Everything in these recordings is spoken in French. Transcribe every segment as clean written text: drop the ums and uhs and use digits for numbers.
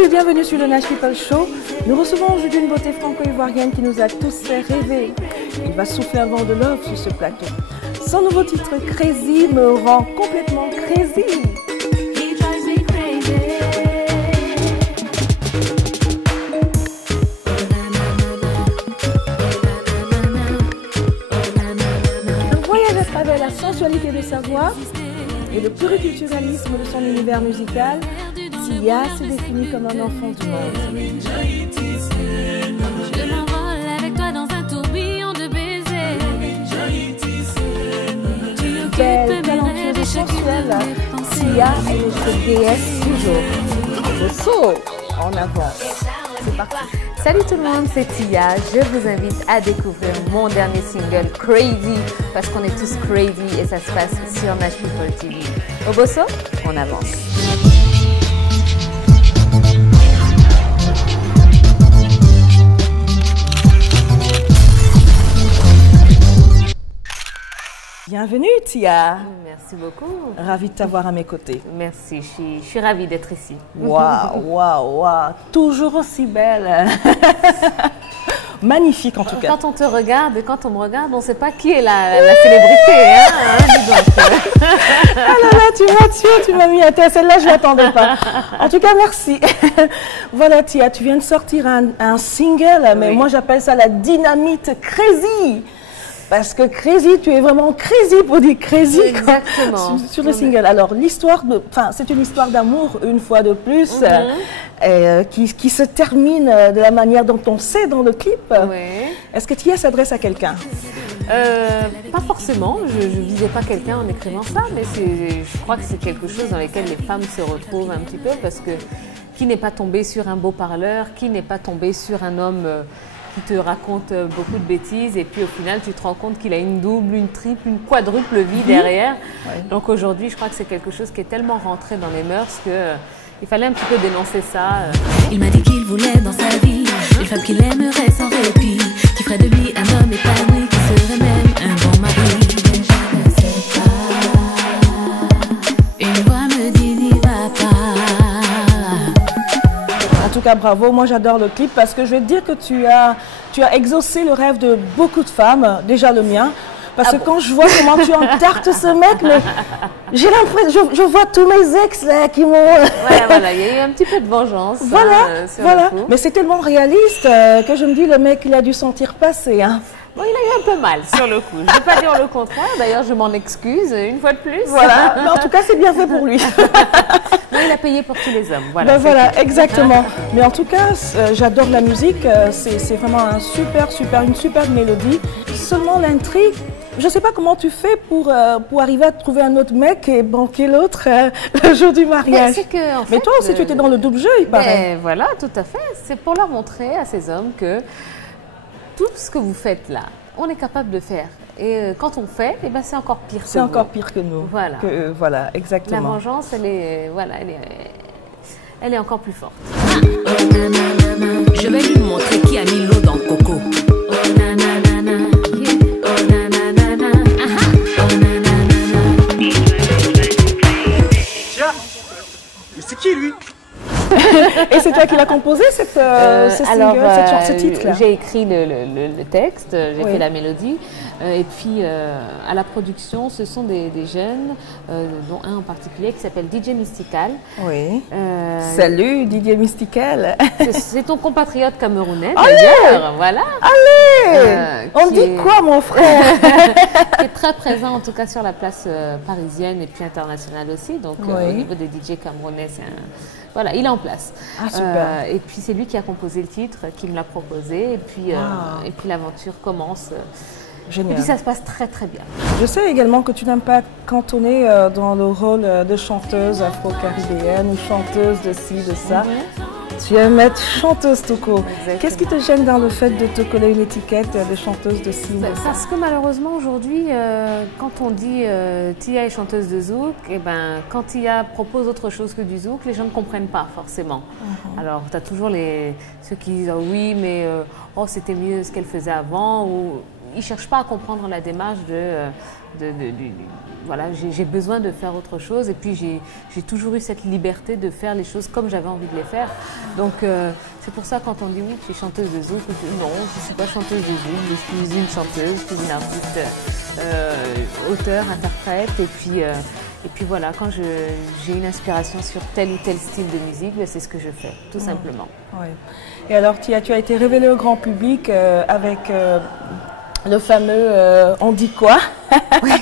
Salut, bienvenue sur le Nash People Show. Nous recevons aujourd'hui une beauté franco-ivoirienne qui nous a tous fait rêver. Il va souffler un vent de love sur ce plateau. Son nouveau titre Crazy me rend complètement crazy. Un voyage à travers la sensualité de sa voix et le pluriculturalisme de son univers musical. Tia se définit comme un enfant du monde. Je m'envole avec toi dans un tourbillon de baisers. Belle, talentueuse et sensuelle, Tia est notre déesse du jour. Le saut en avant. C'est parti. Salut tout le monde, c'est Tia. Je vous invite à découvrir mon dernier single Crazy parce qu'on est tous crazy et ça se passe sur Nash People TV. Au bosso, on avance. Bienvenue Tia. Merci beaucoup. Ravie de t'avoir à mes côtés. Merci, je suis ravie d'être ici. Waouh, waouh, waouh. Toujours aussi belle. Magnifique en tout cas. Quand on te regarde et quand on me regarde, on ne sait pas qui est la célébrité. Dis donc. Ah là là, tu m'as tué, tu m'as mis à terre. Celle-là, je ne l'attendais pas. En tout cas, merci. Voilà Tia, tu viens de sortir un single, mais oui. moi j'appelle ça la dynamite crazy. Parce que crazy, tu es vraiment crazy pour dire crazy. Exactement. Sur le single. Alors, c'est une histoire d'amour, une fois de plus, qui se termine de la manière dont on sait dans le clip. Oui. Est-ce que Tia s'adresse à quelqu'un? Pas forcément, je ne visais pas quelqu'un en écrivant ça, mais je crois que c'est quelque chose dans lequel les femmes se retrouvent un petit peu, parce que qui n'est pas tombé sur un beau parleur, qui n'est pas tombé sur un homme qui te raconte beaucoup de bêtises et puis au final tu te rends compte qu'il a une double, une triple, une quadruple vie derrière. Ouais. Donc aujourd'hui je crois que c'est quelque chose qui est tellement rentré dans les mœurs qu'il fallait un petit peu dénoncer ça. Il m'a dit qu'il voulait dans sa vie une femme qu'il aimerait sans répit, qui ferait de lui un homme épanoui, qui serait même un bon mari. Mais je ne sais pas, une voix me dit n'y va pas. En tout cas, bravo. Moi, j'adore le clip parce que je vais te dire que tu as exaucé le rêve de beaucoup de femmes, déjà le mien. Parce que quand je vois comment tu entartes ce mec, j'ai l'impression, je vois tous mes ex là qui m'ont... Voilà, il y a eu un petit peu de vengeance. Voilà. Mais c'est tellement réaliste que je me dis, le mec, il a dû sentir passer. Hein. Bon, il a eu un peu mal sur le coup. Je ne vais pas dire le contraire. D'ailleurs, je m'en excuse une fois de plus. Voilà. Mais en tout cas, c'est bien fait pour lui. Non, il a payé pour tous les hommes. Voilà, voilà, exactement. Mais en tout cas, j'adore la musique. C'est vraiment une super mélodie. Seulement l'intrigue, je ne sais pas comment tu fais pour arriver à trouver un autre mec et banquer l'autre le jour du mariage. Mais toi aussi, tu étais dans le double jeu, il paraît. Voilà, tout à fait. C'est pour leur montrer à ces hommes que tout ce que vous faites là, on est capable de faire. Et quand on fait, c'est encore pire que C'est encore pire que nous. Voilà. Voilà, exactement. La vengeance, elle est encore plus forte. Je vais lui montrer qui a mis l'eau dans le coco. Oh nanana, yeah. Oh nanana, oh nanana. Tiens, mais c'est qui lui? Et c'est toi qui l'as composé ce titre-là? J'ai écrit le texte, j'ai fait la mélodie. Et puis à la production, ce sont des jeunes, dont un en particulier qui s'appelle DJ Mystical. Oui. Salut DJ Mystical. C'est ton compatriote camerounais d'ailleurs. Voilà. Allez. On dit quoi mon frère? Qui est très présent en tout cas sur la place parisienne et puis internationale aussi. Donc au niveau des DJ camerounais, voilà, il est en place. Ah, super. Et puis c'est lui qui a composé le titre, qui me l'a proposé. Et puis l'aventure commence. Génial. Et puis ça se passe très très bien. Je sais également que tu n'aimes pas cantonner dans le rôle de chanteuse afro-caribéenne ou chanteuse de ci, de ça. Tu aimes être chanteuse tout court. Qu'est-ce qui te gêne dans le fait de te coller une étiquette de chanteuse de ci, de ça? Parce que malheureusement aujourd'hui, quand on dit Tia est chanteuse de zouk, quand Tia propose autre chose que du zouk, les gens ne comprennent pas forcément. Alors tu as toujours ceux qui disent oui mais c'était mieux ce qu'elle faisait avant. ne cherchent pas à comprendre la démarche voilà, j'ai besoin de faire autre chose et puis j'ai toujours eu cette liberté de faire les choses comme j'avais envie de les faire. Donc c'est pour ça quand on dit oui, tu es chanteuse de zouk, non, je ne suis pas chanteuse de zouk, je suis une chanteuse, je suis une artiste, auteur, interprète et puis voilà, quand j'ai une inspiration sur tel ou tel style de musique, ben, c'est ce que je fais, tout simplement. Ouais. Et alors tu as été révélée au grand public avec le fameux On dit quoi? Oui.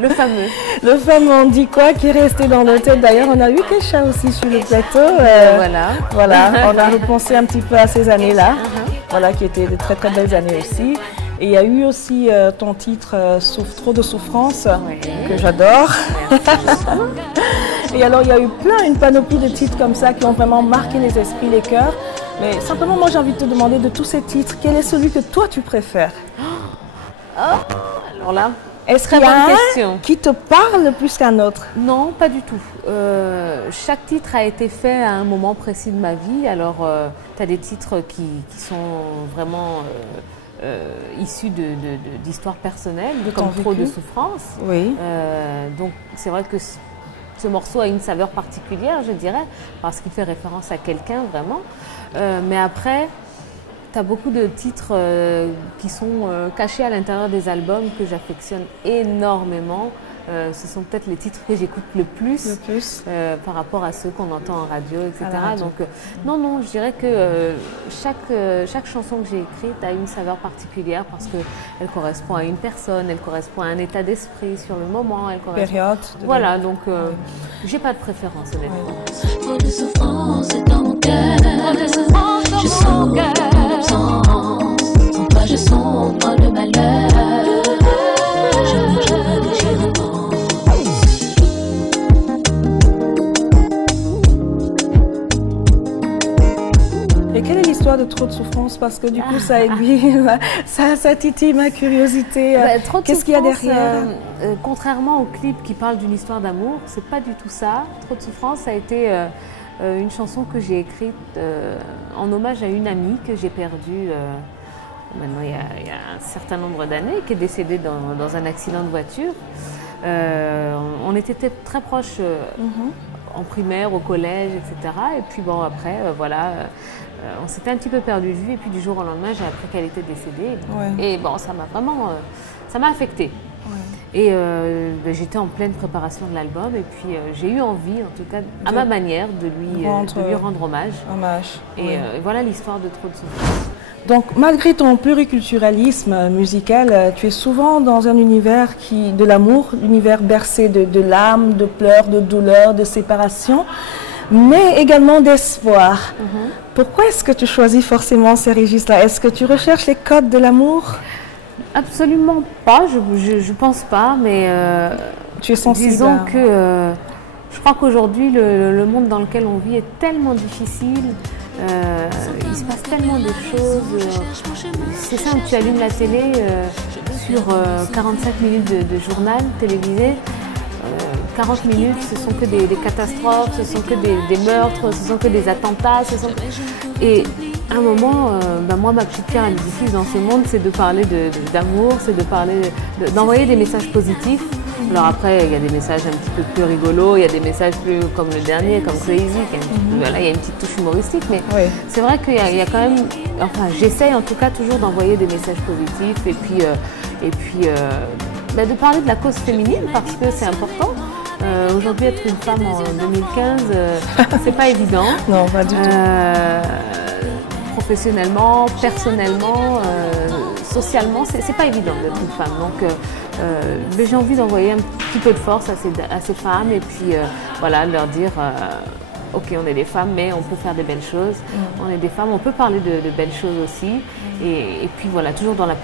Le fameux. Le fameux On dit quoi qui est resté dans nos têtes. D'ailleurs, on a eu Kesha aussi sur le plateau. Voilà, on a repensé un petit peu à ces années-là, voilà, qui étaient de très très belles années aussi. Et il y a eu aussi ton titre Trop de souffrance, que j'adore. Et alors, il y a eu une panoplie de titres comme ça qui ont vraiment marqué les esprits, les cœurs. Mais simplement, moi, j'ai envie de te demander de tous ces titres, quel est celui que toi, tu préfères? Alors là, est-ce qu'il y a un qui te parle plus qu'un autre? Non, pas du tout. Chaque titre a été fait à un moment précis de ma vie. Alors, tu as des titres qui sont vraiment issus d'histoires personnelles, comme Trop de souffrance. Oui. Donc, c'est vrai que ce morceau a une saveur particulière, je dirais, parce qu'il fait référence à quelqu'un, vraiment. Mais après, tu as beaucoup de titres qui sont cachés à l'intérieur des albums que j'affectionne énormément. Ce sont peut-être les titres que j'écoute le plus par rapport à ceux qu'on entend en radio, etc. Donc, non, je dirais que chaque chanson que j'ai écrite a une saveur particulière parce qu'elle correspond à une personne, elle correspond à un état d'esprit sur le moment. Période. Voilà, donc j'ai pas de préférence, honnêtement. Trop de souffrance dans mon cœur. Je sens l'absence. Sans toi, je sens dans le malheur. Je repense. Et quelle est l'histoire de Trop de souffrance? Parce que du coup, ça aiguille, ça titille ma curiosité. Qu'est-ce qu'il y a derrière? Contrairement au clip qui parle d'une histoire d'amour, c'est pas du tout ça. Trop de souffrance, ça a été une chanson que j'ai écrite en hommage à une amie que j'ai perdue maintenant il y a un certain nombre d'années, qui est décédée dans un accident de voiture. On était très proches en primaire, au collège, etc. Et puis bon, après, on s'était un petit peu perdu de vue. Et puis du jour au lendemain, j'ai appris qu'elle était décédée. Et bon, ça m'a vraiment affectée. Et j'étais en pleine préparation de l'album. Et puis j'ai eu envie, en tout cas, à ma manière, de lui rendre hommage. Et voilà l'histoire de Trop de souffrance. Donc, malgré ton pluriculturalisme musical, tu es souvent dans un univers de l'amour, l'univers bercé de larmes, de pleurs, de douleurs, de séparation, mais également d'espoir. Pourquoi est-ce que tu choisis forcément ces registres-là? Est-ce que tu recherches les codes de l'amour? Absolument pas, je pense pas, mais tu es sensible. Disons que je crois qu'aujourd'hui, le monde dans lequel on vit est tellement difficile. Il se passe tellement de choses. C'est simple, tu allumes la télé sur 45 minutes de journal télévisé. 40 minutes, ce sont que des catastrophes, ce sont que des meurtres, ce sont que des attentats. Et à un moment, moi, ma petite pierre à l'édifice dans ce monde, c'est de parler d'amour, c'est d'envoyer des messages positifs. Alors après, il y a des messages un petit peu plus rigolos, il y a des messages plus comme le dernier, comme Crazy, voilà, il y a une petite touche humoristique, mais c'est vrai qu'il y a quand même, enfin j'essaye en tout cas toujours d'envoyer des messages positifs et puis de parler de la cause féminine parce que c'est important. Aujourd'hui, être une femme en 2015, c'est pas évident. Non, pas du tout. Professionnellement, personnellement, socialement, c'est pas évident d'être une femme. Donc, mais j'ai envie d'envoyer un petit peu de force à ces femmes et puis leur dire ok, on est des femmes, mais on peut faire des belles choses. On est des femmes, on peut parler de belles choses aussi. Et puis voilà, toujours dans la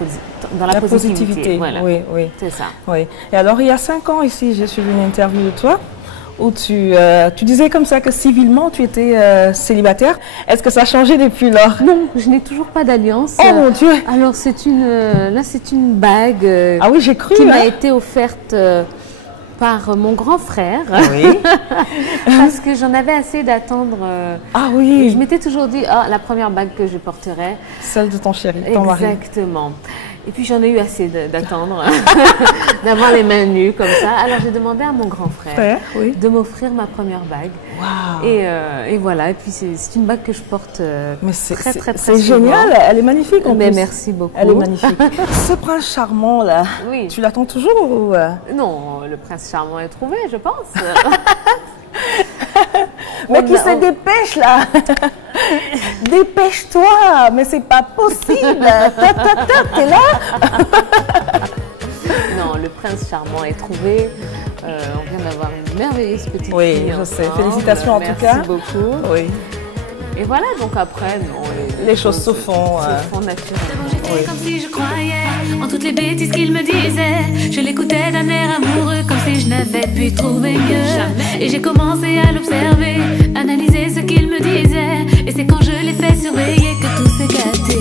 positivité. Voilà. Oui. C'est ça. Oui. Et alors, il y a 5 ans ici, j'ai suivi une interview de toi où tu disais comme ça que civilement, tu étais célibataire. Est-ce que ça a changé depuis lors? Non, je n'ai toujours pas d'alliance. Oh mon Dieu! Alors, c'est une bague ah oui, j'ai cru, qui m'a été offerte par mon grand frère. Oui. Parce que j'en avais assez d'attendre. Ah oui. Et je m'étais toujours dit, la première bague que je porterai. Celle de ton chéri, ton mari. Exactement. Et puis j'en ai eu assez d'attendre, d'avoir les mains nues comme ça. Alors j'ai demandé à mon grand frère de m'offrir ma première bague. Wow. Et voilà, et puis c'est une bague que je porte très c'est génial, elle est magnifique en plus. Merci beaucoup. Elle est magnifique. Ce prince charmant là, tu l'attends toujours ou... Non, le prince charmant est trouvé, je pense. Mais qui se dépêche là. Dépêche-toi, mais c'est pas possible. T'es là. Non, le prince charmant est trouvé. On vient d'avoir une merveilleuse petite fille. Oui, je sais. Félicitations en tout cas. Merci beaucoup. Oui. Et voilà, donc après, non, les choses se font naturellement. J'étais comme si je croyais en toutes les bêtises qu'il me disait. Je l'écoutais d'un air amoureux, comme si je n'avais pu trouver mieux. Et j'ai commencé à l'observer, analyser ce qu'il me disait. Et c'est quand je l'ai fait surveiller que tout s'est gâté.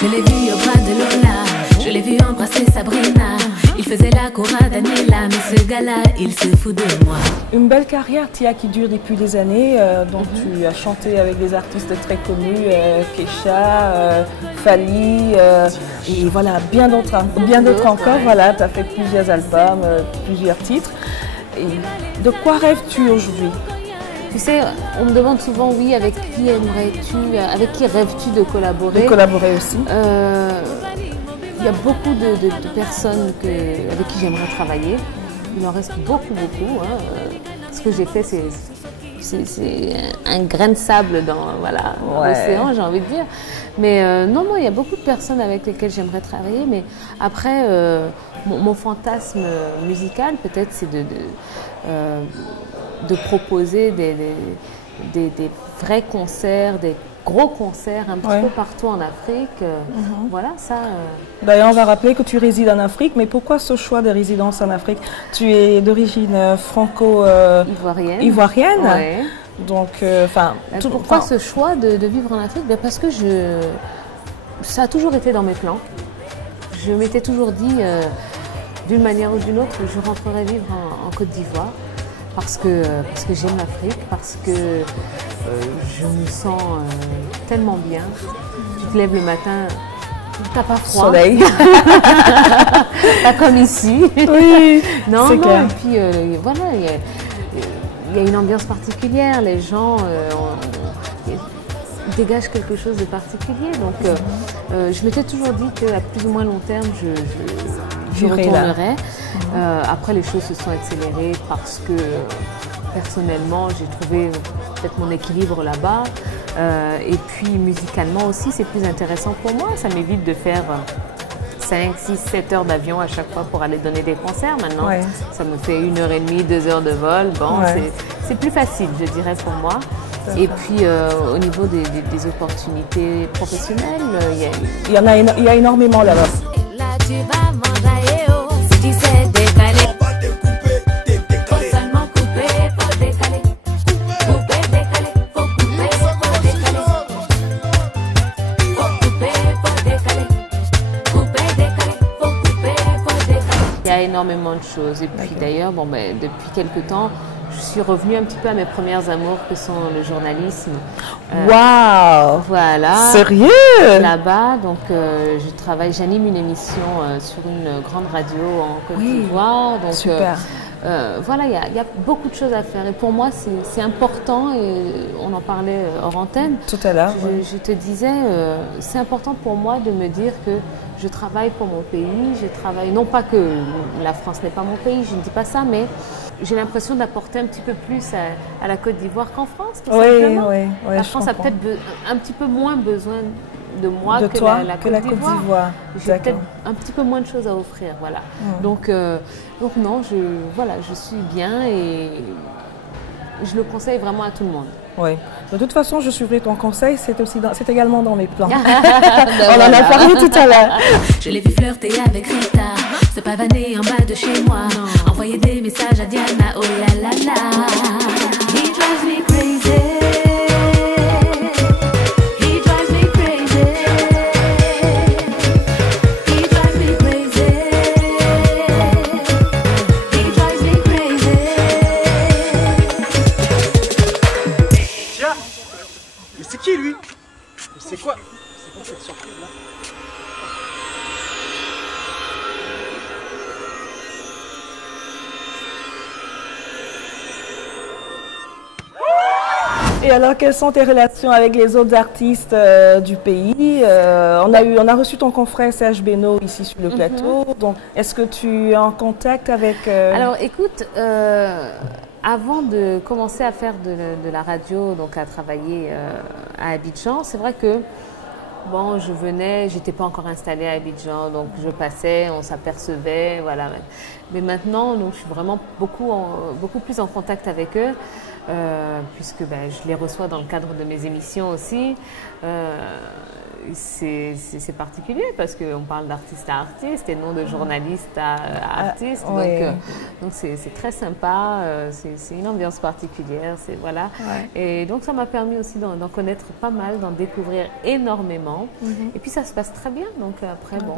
Je l'ai vu au bras de Lola, je l'ai vu embrasser Sabrina. Il faisait la cour à Daniela, mais ce gars-là, il se fout de moi. Une belle carrière, Tia, qui dure depuis des années. Donc tu as chanté avec des artistes très connus, Kesha, Fally, et voilà, bien d'autres encore. Voilà, tu as fait plusieurs albums, plusieurs titres. Et de quoi rêves-tu aujourd'hui? Tu sais, on me demande souvent, oui, avec qui aimerais-tu, avec qui rêves-tu de collaborer? De collaborer aussi. Il y a beaucoup de personnes avec qui j'aimerais travailler. Il en reste beaucoup. Ce que j'ai fait, c'est un grain de sable dans l'océan, j'ai envie de dire. Mais non, il y a beaucoup de personnes avec lesquelles j'aimerais travailler. Mais après, mon fantasme musical, peut-être, c'est de proposer des vrais concerts, des gros concerts un petit peu partout en Afrique. Voilà, ça... D'ailleurs, on va rappeler que tu résides en Afrique, mais pourquoi ce choix de résidence en Afrique? Tu es d'origine franco-ivoirienne. Ouais. Donc, pourquoi ce choix de vivre en Afrique? Parce que ça a toujours été dans mes plans. Je m'étais toujours dit, d'une manière ou d'une autre, je rentrerai vivre en Côte d'Ivoire. Parce que j'aime l'Afrique, parce que je me sens tellement bien. Tu te lèves le matin, t'as pas froid. Soleil. Pas comme ici. Oui, non, clair. Et puis voilà, il y a une ambiance particulière. Les gens dégagent quelque chose de particulier. Donc je m'étais toujours dit qu'à plus ou moins long terme, je retournerai. Après, les choses se sont accélérées parce que personnellement, j'ai trouvé peut-être mon équilibre là-bas. Et puis musicalement aussi, c'est plus intéressant pour moi. Ça m'évite de faire 5, 6, 7 heures d'avion à chaque fois pour aller donner des concerts maintenant. Ça me fait 1h30, 2 heures de vol. Bon, c'est plus facile, je dirais, pour moi. Et puis au niveau des opportunités professionnelles, il y a énormément là-bas. Là, tu vas manger, oh, si tu sais décaler. On va te couper, décaler. Seulement couper pour décaler. Couper, décaler. Faut couper pour décaler. Faut couper pour décaler. Couper, décaler. Faut couper pour décaler. il y a énormément de choses. Et puis d'ailleurs, depuis quelques temps, je suis revenue un petit peu à mes premières amours que sont le journalisme. Waouh! Voilà. Sérieux? Là-bas, donc j'anime une émission sur une grande radio en Côte d'Ivoire. Donc, super. Voilà, il y a beaucoup de choses à faire. Et pour moi, c'est important, et on en parlait hors antenne. Tout à l'heure. Je te disais, c'est important pour moi de me dire que je travaille pour mon pays. Je travaille, non pas que la France n'est pas mon pays, je ne dis pas ça, mais j'ai l'impression d'apporter un petit peu plus à la Côte d'Ivoire qu'en France. Tout simplement. La France a peut-être un petit peu moins besoin de moi que la Côte d'Ivoire. J'ai peut-être un petit peu moins de choses à offrir, voilà. Donc non, je suis bien et je le conseille vraiment à tout le monde. Oui. De toute façon, je suivrai ton conseil, c'est également dans mes plans. On en a parlé tout à l'heure. Je l'ai vu flirter avec Rita, se pavaner en bas de chez moi, envoyer des messages à Diana, oh là là là. He drives me crazy. He drives me crazy. He drives me crazy. He drives me crazy. Tiens, mais c'est qui lui? C'est quoi cette surprise là? Et alors, quelles sont tes relations avec les autres artistes du pays? On a reçu ton confrère Serge Beno ici sur le plateau. Donc, est-ce que tu es en contact avec... Alors, écoute, avant de commencer à faire de la radio, donc à travailler à Abidjan, c'est vrai que bon, je venais, j'étais pas encore installée à Abidjan, donc je passais, on s'apercevait, voilà. Mais maintenant, donc, je suis vraiment beaucoup plus en contact avec eux, puisque ben, je les reçois dans le cadre de mes émissions aussi. C'est particulier parce qu'on parle d'artiste à artiste et non de journaliste à artiste. Ouais. Donc c'est très sympa, c'est une ambiance particulière. Voilà. Ouais. Et donc ça m'a permis aussi d'en connaître pas mal, d'en découvrir énormément. Et puis ça se passe très bien. Donc après, bon,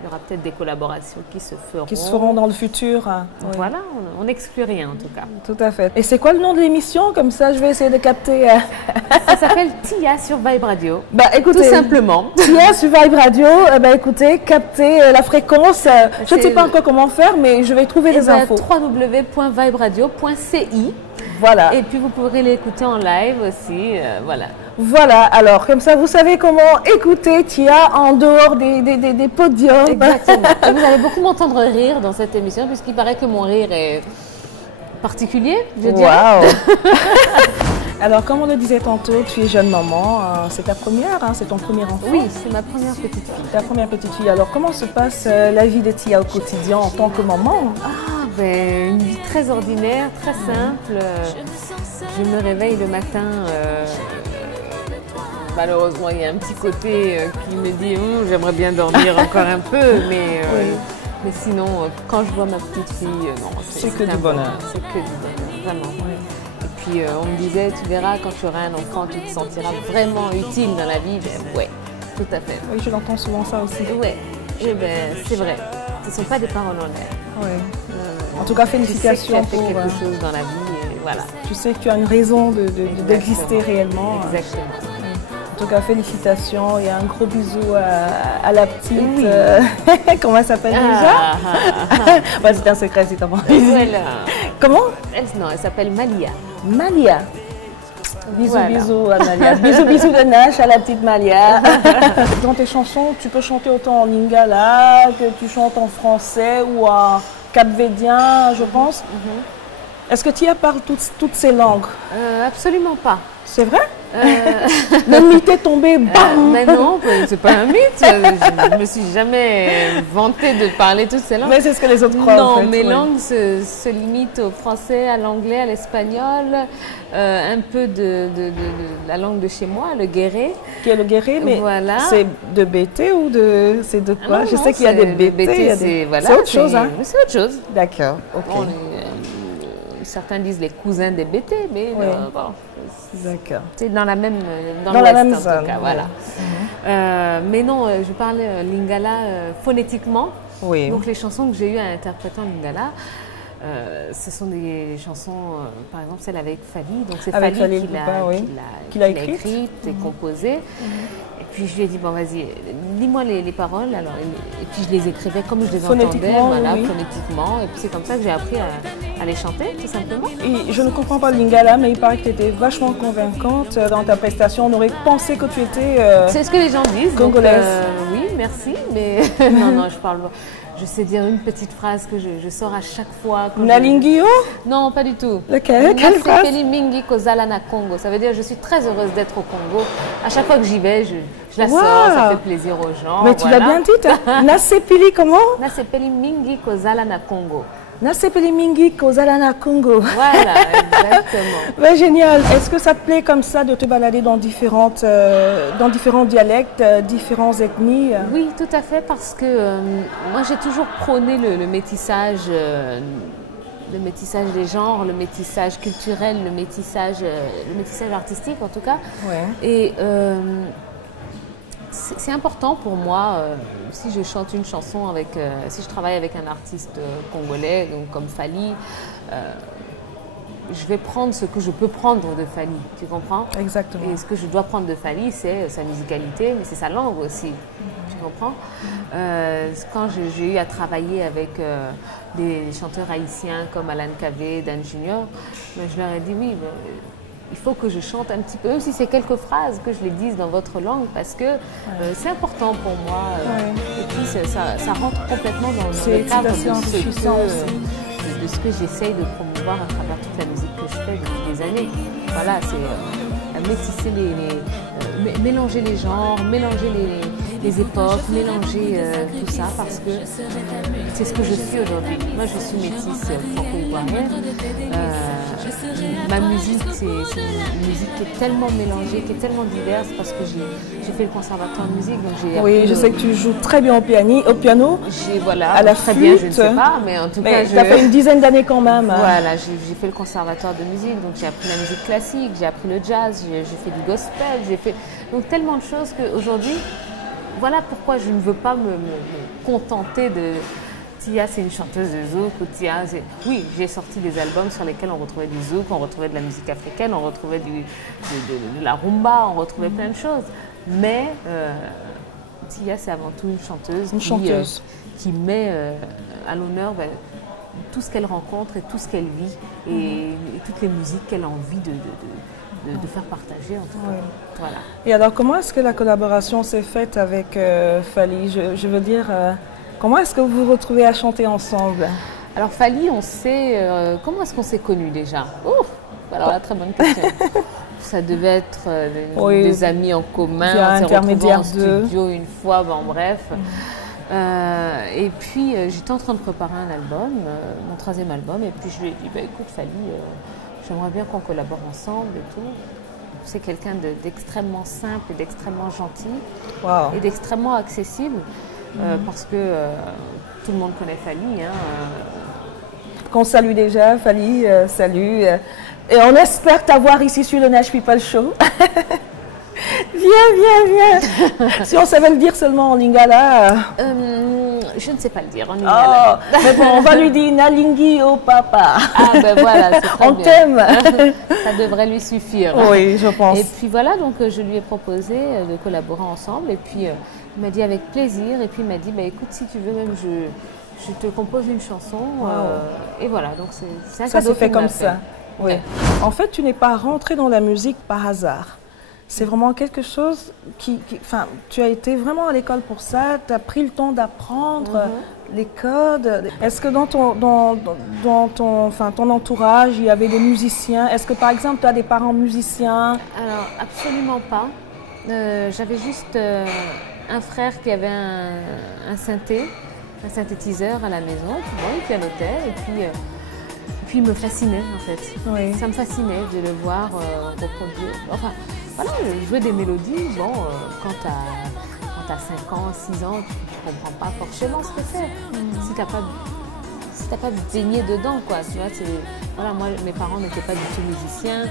il y aura peut-être des collaborations qui se feront. Qui se feront dans le futur. Hein. Voilà, on n'exclut rien en tout cas. Tout à fait. Et c'est quoi le nom de l'émission? Comme ça, je vais essayer de capter. Ça s'appelle Tia sur Vibe Radio. Bah, écoutez, tout simplement. Tia sur Vibe Radio, bah, écoutez, captez la fréquence. Je ne sais pas encore comment faire, mais je vais trouver les infos. www.viberadio.ci. Voilà. Et puis vous pourrez l'écouter en live aussi. Voilà. Voilà, alors comme ça vous savez comment écouter Tia en dehors des podiums. Exactement. Et vous allez beaucoup m'entendre rire dans cette émission puisqu'il paraît que mon rire est particulier, je dirais. Waouh. Alors comme on le disait tantôt, tu es jeune maman, c'est ta première, hein, c'est ton premier enfant. Oui, c'est ma première petite fille. Ta première petite fille. Alors comment se passe la vie de Tia au quotidien en tant que maman? Ben, une vie très ordinaire, très simple. Je me réveille le matin. Malheureusement, il y a un petit côté qui me dit j'aimerais bien dormir encore un peu, mais sinon, quand je vois ma petite fille, non, c'est que du bonheur. C'est que du bonheur, vraiment. Oui. Et puis, on me disait, tu verras, quand tu auras un enfant, tu te sentiras vraiment utile dans la vie. Ben, ouais, tout à fait. Oui, je l'entends souvent ça aussi. Ouais, et ben, c'est vrai. Ce ne sont pas des paroles en l'air. Ouais. En tout cas, félicitations pour quelque chose dans la vie. Et voilà. Tu sais que tu as une raison d'exister réellement. Exactement. En tout cas, félicitations et un gros bisou à la petite. Oui. Comment elle s'appelle déjà? Bah, c'est un secret, c'est comment? Comment? Elle s'appelle Malia. Malia. Bisous, bisous à Malia. Bisous, bisous de Nash à la petite Malia. Dans tes chansons, tu peux chanter autant en lingala que tu chantes en français ou en capvédien, je pense. Est-ce que tu parles toutes ces langues? Absolument pas. C'est vrai? Le mythe est tombé, bam! Mais non, c'est pas un mythe. Je me suis jamais vantée de parler toutes ces langues. Mais c'est ce que les autres croient. Non, en fait, mes langues se limitent au français, à l'anglais, à l'espagnol, un peu de la langue de chez moi, le guéré. Qui est le guéré, mais voilà. C'est de BT ou c'est de quoi? Je sais qu'il y a des BT. C'est autre chose, hein? C'est autre chose. D'accord, ok. Certains disent les cousins des BT, mais bon. D'accord. C'est dans la même dans la même en zone. Tout cas, voilà. Mais non, je parle lingala phonétiquement. Oui. Donc les chansons que j'ai eu à interpréter en lingala, ce sont des chansons, par exemple celle avec Fally. Donc c'est Fally qui l'a écrite et composée. Et puis je lui ai dit bon vas-y, lis-moi les paroles. Alors et puis je les écrivais comme je les entendais, voilà, phonétiquement. Et puis c'est comme ça que j'ai appris à les chanter, tout simplement. Et je ne comprends pas le lingala, mais il paraît que tu étais vachement convaincante dans ta prestation. On aurait pensé que tu étais c'est ce que les gens disent. Congolaise. Donc, oui, merci, mais non, je parle pas. Je sais dire une petite phrase que je sors à chaque fois. Nalingio? Non, pas du tout. Quelle phrase? Mingi Kozala na Congo. Ça veut dire je suis très heureuse d'être au Congo. À chaque fois que j'y vais, je la sors, ça fait plaisir aux gens. Mais tu l'as bien dit, Nasepili comment? Nasepeli Mingi Kozala na Congo. Nasepeli Mingi Kozala na Congo. Voilà, exactement. Ben, génial. Est-ce que ça te plaît comme ça de te balader dans différents dialectes, différentes ethnies? Oui, tout à fait, parce que moi j'ai toujours prôné le métissage. Le métissage des genres, le métissage culturel, le métissage artistique en tout cas. Ouais. Et c'est important pour moi, si je chante une chanson si je travaille avec un artiste congolais, donc comme Fally, je vais prendre ce que je peux prendre de Fally, tu comprends? Exactement. Et ce que je dois prendre de Fally, c'est sa musicalité, mais c'est sa langue aussi, tu comprends? Quand j'ai eu à travailler avec des chanteurs haïtiens comme Alan Kavé, Dan Junior, je leur ai dit oui, il faut que je chante un petit peu, même si c'est quelques phrases, que je les dise dans votre langue, parce que c'est important pour moi. Et puis ça rentre complètement dans le cadre de ce que j'essaye de promouvoir à travers toute la musique que je fais depuis des années. Voilà, c'est métisser mélanger les genres, mélanger les époques, mélanger tout ça, parce que c'est ce que je suis aujourd'hui. Moi, je suis métisse franco-ivoirienne. Ma musique, c'est une musique qui est tellement mélangée, qui est tellement diverse, parce que j'ai fait le conservatoire de musique. Donc oui, je sais que tu joues très bien au piano. Voilà, à la très flûte. bien, je ne sais pas, mais en tout cas, tu as fait une dizaine d'années quand même. Voilà, j'ai fait le conservatoire de musique, donc j'ai appris la musique classique, j'ai appris le jazz, j'ai fait du gospel, j'ai fait donc tellement de choses qu'aujourd'hui, voilà pourquoi je ne veux pas me contenter de Tia, c'est une chanteuse de zouk, ou Tia, oui, j'ai sorti des albums sur lesquels on retrouvait du zouk, on retrouvait de la musique africaine, on retrouvait de la rumba, on retrouvait plein de choses. Mais Tia, c'est avant tout une chanteuse qui met à l'honneur tout ce qu'elle rencontre et tout ce qu'elle vit et toutes les musiques qu'elle a envie de faire partager en tout cas. Voilà. Et alors, comment est-ce que la collaboration s'est faite avec Fally? Je veux dire, comment est-ce que vous vous retrouvez à chanter ensemble? Alors Fally, comment est-ce qu'on s'est connus déjà? Alors là, très bonne question. Ça devait être des amis en commun, on s'est retrouvés en studio une fois, bref. Et puis j'étais en train de préparer un album, mon 3e album, et puis je lui ai dit, écoute Fally, j'aimerais bien qu'on collabore ensemble et tout. C'est quelqu'un d'extrêmement simple et d'extrêmement gentil et d'extrêmement accessible, parce que tout le monde connaît Fally. Qu'on salue déjà, Fally, salut. Et on espère t'avoir ici sur le Nash People Show. Viens. Si on savait le dire seulement en lingala. Je ne sais pas le dire en lingala. Mais bon, on va lui dire Nalingi au papa. Ah ben voilà, c'est très on bien. t'aime. Ça devrait lui suffire. Oui, je pense. Et puis voilà, donc je lui ai proposé de collaborer ensemble. Et puis il m'a dit avec plaisir. Et puis il m'a dit, écoute, si tu veux, même je te compose une chanson. Et voilà, donc c'est un cadeau. Ça s'est fait comme ça. Oui. En fait, tu n'es pas rentrée dans la musique par hasard. C'est vraiment quelque chose enfin, tu as été vraiment à l'école pour ça, tu as pris le temps d'apprendre les codes. Est-ce que dans ton entourage, il y avait des musiciens? Est-ce que par exemple, tu as des parents musiciens? Alors, absolument pas. J'avais juste un frère qui avait un synthétiseur à la maison, il pianotait, et puis il me fascinait en fait. Oui. Ça me fascinait de le voir reproduire. Enfin, voilà, jouer des mélodies, quand tu as 5 ans, 6 ans, tu ne comprends pas forcément ce que c'est. Si tu n'as pas baigné dedans, quoi. Tu vois, voilà, moi, mes parents n'étaient pas du tout musiciens,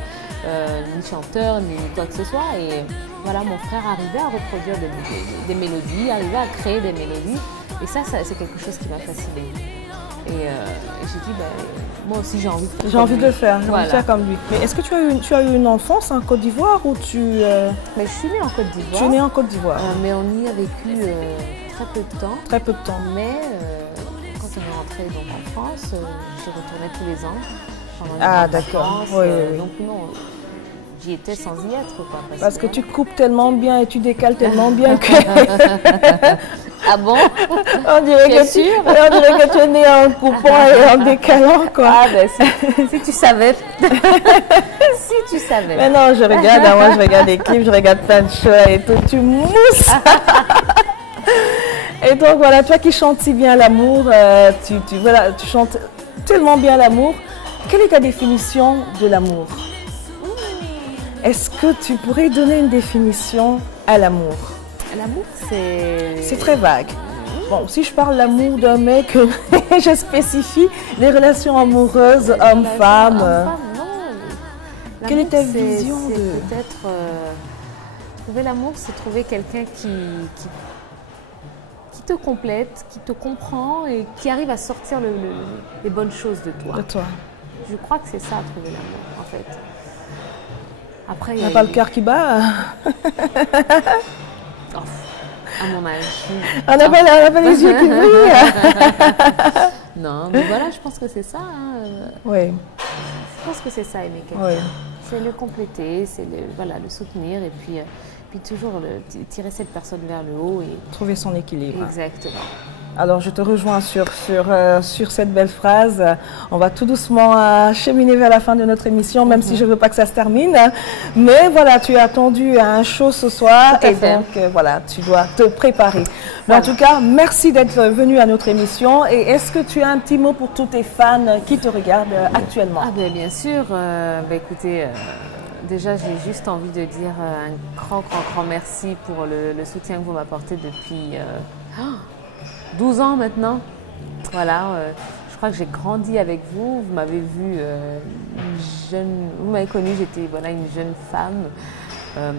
ni chanteurs, ni quoi que ce soit. Et voilà, mon frère arrivait à reproduire des mélodies, arrivait à créer des mélodies. Et ça c'est quelque chose qui m'a fascinée. Et j'ai dit, moi aussi j'ai envie de le faire, j'ai envie de faire comme lui. Mais est-ce que tu as eu une enfance en Côte d'Ivoire ou tu... Mais je suis née en Côte d'Ivoire. Tu es née en Côte d'Ivoire. Mais on y a vécu très peu de temps. Très peu de temps. Mais quand on est rentré donc, en France, j'y retournais tous les ans. D'accord. Donc non, j'y étais sans y être. Quoi, parce que tu coupes tellement bien et tu décales tellement bien que... Ah bon? On dirait que tu es née en coupant et en décalant, quoi. Ah ben si tu savais. Si tu savais. Mais non, je regarde, moi je regarde des clips, je regarde plein de choses et tout, tu mousses. Et donc voilà, toi qui chantes si bien l'amour, tu chantes tellement bien l'amour. Quelle est ta définition de l'amour? Est-ce que tu pourrais donner une définition à l'amour? L'amour, c'est très vague. Bon, si je parle l'amour d'un mec, je spécifie les relations amoureuses homme-femme. Non. Quelle est ta vision de... Peut-être trouver l'amour, c'est trouver quelqu'un qui te complète, qui te comprend et qui arrive à sortir les bonnes choses de toi. Je crois que c'est ça, trouver l'amour, en fait. Après, il n'y a pas le cœur qui bat. À mon âge. On a pas les yeux qui brillent. Non, mais voilà, je pense que c'est ça. Oui, Je pense que c'est ça, aimer quelqu'un. oui. C'est le compléter, c'est le soutenir et puis toujours tirer cette personne vers le haut. Trouver son équilibre. Exactement. Alors, je te rejoins sur cette belle phrase. On va tout doucement cheminer vers la fin de notre émission, même si je ne veux pas que ça se termine. Mais voilà, tu es attendu à un show ce soir Tout à et fait. donc voilà, tu dois te préparer. Mais Voilà. en tout cas, merci d'être venu à notre émission. Et est-ce que tu as un petit mot pour tous tes fans qui te regardent actuellement? Ah ben bien sûr, écoutez, déjà j'ai juste envie de dire un grand merci pour le soutien que vous m'apportez depuis 12 ans maintenant. Voilà, je crois que j'ai grandi avec vous. Vous m'avez vu jeune, vous m'avez connue, j'étais une jeune femme.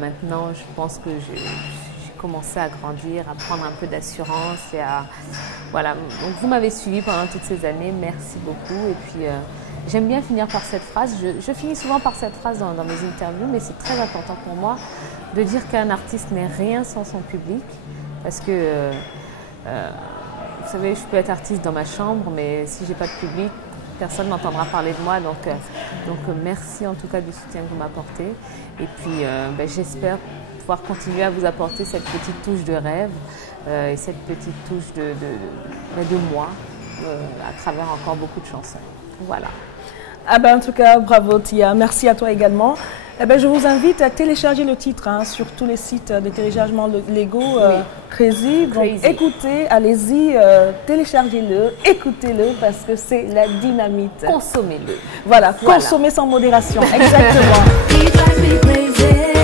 Maintenant, je pense que j'ai commencé à grandir, à prendre un peu d'assurance et voilà. Donc vous m'avez suivi pendant toutes ces années. Merci beaucoup. Et puis j'aime bien finir par cette phrase. Je finis souvent par cette phrase dans mes interviews, mais c'est très important pour moi de dire qu'un artiste n'est rien sans son public, parce que vous savez, je peux être artiste dans ma chambre, mais si j'ai pas de public, personne n'entendra parler de moi. Donc merci en tout cas du soutien que vous m'apportez. Et puis j'espère pouvoir continuer à vous apporter cette petite touche de rêve et cette petite touche de moi à travers encore beaucoup de chansons. Voilà. Ah ben, en tout cas, bravo Tia. Merci à toi également. Eh ben, je vous invite à télécharger le titre sur tous les sites de téléchargement légaux Crazy. Donc Crazy. écoutez, allez-y, téléchargez-le, écoutez-le parce que c'est la dynamite. Consommez-le. Voilà, Voilà. consommez sans modération, exactement. He drives me crazy.